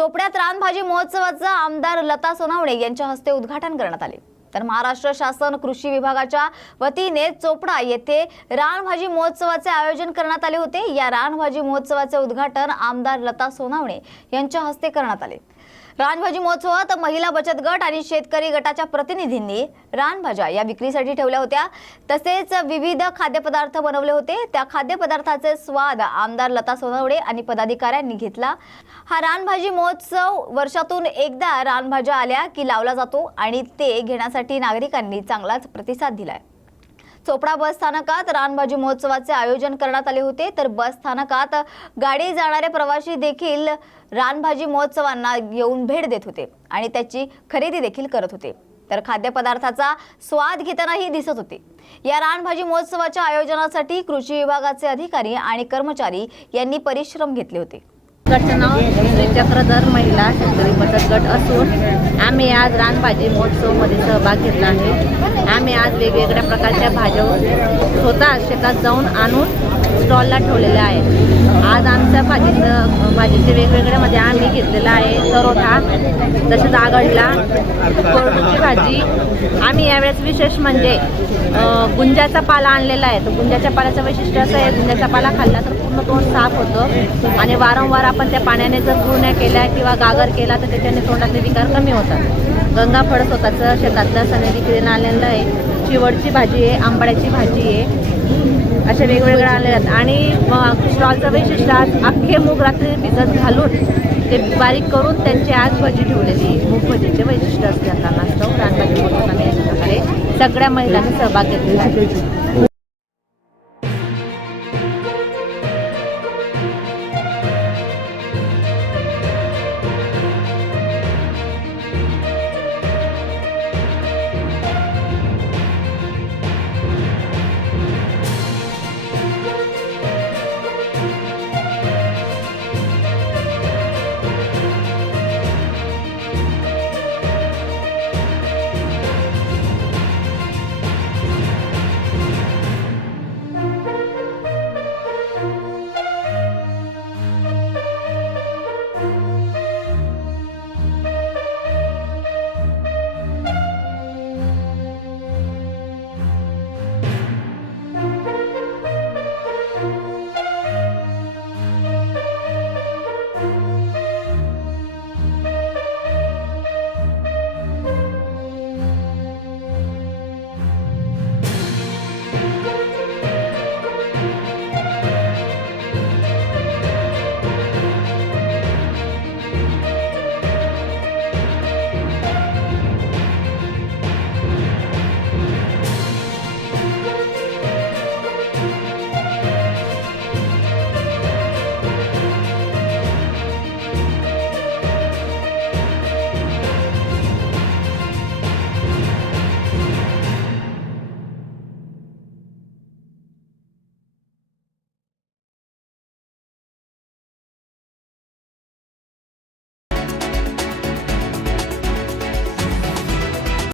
चोपड्यात रानभाजी महोत्सवाचं आमदार लता सोनावणे यांच्या हस्ते उद्घाटन करण्यात आले. तर महाराष्ट्र शासन कृषी विभागाच्या वतीने चोपडा येथे रानभाजी महोत्सवाचे आयोजन करण्यात आले होते. या रानभाजी महोत्सवाचे उद्घाटन आमदार लता सोनावणे यांच्या हस्ते करण्यात आले. रानभाजी महोत्सवात महिला बचत गट आणि शेतकरी गटाच्या प्रतिनिधींनी रानभाज्या या विक्रीसाठी ठेवल्या होत्या. तसेच विविध खाद्यपदार्थ बनवले होते. त्या खाद्यपदार्थाचे स्वाद आमदार लता सोनवडे आणि पदाधिकाऱ्यांनी घेतला. हा रानभाजी महोत्सव वर्षातून एकदा रानभाज्या आल्या की लावला जातो आणि ते घेण्यासाठी नागरिकांनी चांगलाच प्रतिसाद दिलाय. चोपडा बस स्थानकात रानभाजी महोत्सवाचे आयोजन करण्यात आले होते. तर बस स्थानकात गाडी जाणारे प्रवासी देखील रानभाजी महोत्सवांना येऊन भेट देत होते आणि त्याची खरेदी देखील करत होते. तर खाद्यपदार्थाचा स्वाद घेतानाही दिसत होते. या रानभाजी महोत्सवाच्या आयोजनासाठी कृषी विभागाचे अधिकारी आणि कर्मचारी यांनी परिश्रम घेतले होते. गटचं नाव श्री चक्रधर महिला शेतकरी बचत गट असून आम्ही आज रानभाजी महोत्सवमध्ये सहभाग घेतला आहे. आम्ही आज वेगवेगळ्या प्रकारच्या भाज्या स्वतः शेतात जाऊन आणून स्टॉलला ठेवलेलं आहे. आज आमच्या भाजीचं भाजीचे वेगवेगळ्यामध्ये म्हणजे आम्ही घेतलेलं आहे सरोठा तसेच आगडला कोरडूची भाजी. आम्ही यावेळेस विशेष म्हणजे गुंजाचा पाला आणलेला आहे. तर गुंजाच्या पाल्याचं वैशिष्ट्य असं आहे गुंजाचा पाला खाल्ला तर पूर्ण तोंड साफ होतं. आणि वारंवार आपण त्या पाण्याने जर गुळण्या केल्या किंवा गागर केला तर त्याच्याने तोंडातले विकार कमी होतात. गंगाफळ स्वतःचं शेतातलं सनेरी किरण आलेलं आहे. चिवडची भाजी आहे आंबाड्याची भाजी आहे. असे वेगवेगळ्या आलेल्या आहेत. आणि स्टॉलचं वैशिष्ट्य आज अख्खे मूग रात्री भिजत घालून ते बारीक करून त्यांची आज भजी ठेवलेली मूग भजीचे वैशिष्ट्य असते आता. नाश्ता रानभाजी म्हणून आम्ही अशा प्रकारे सगळ्या महिलांनी सहभाग घेतलेला आहे.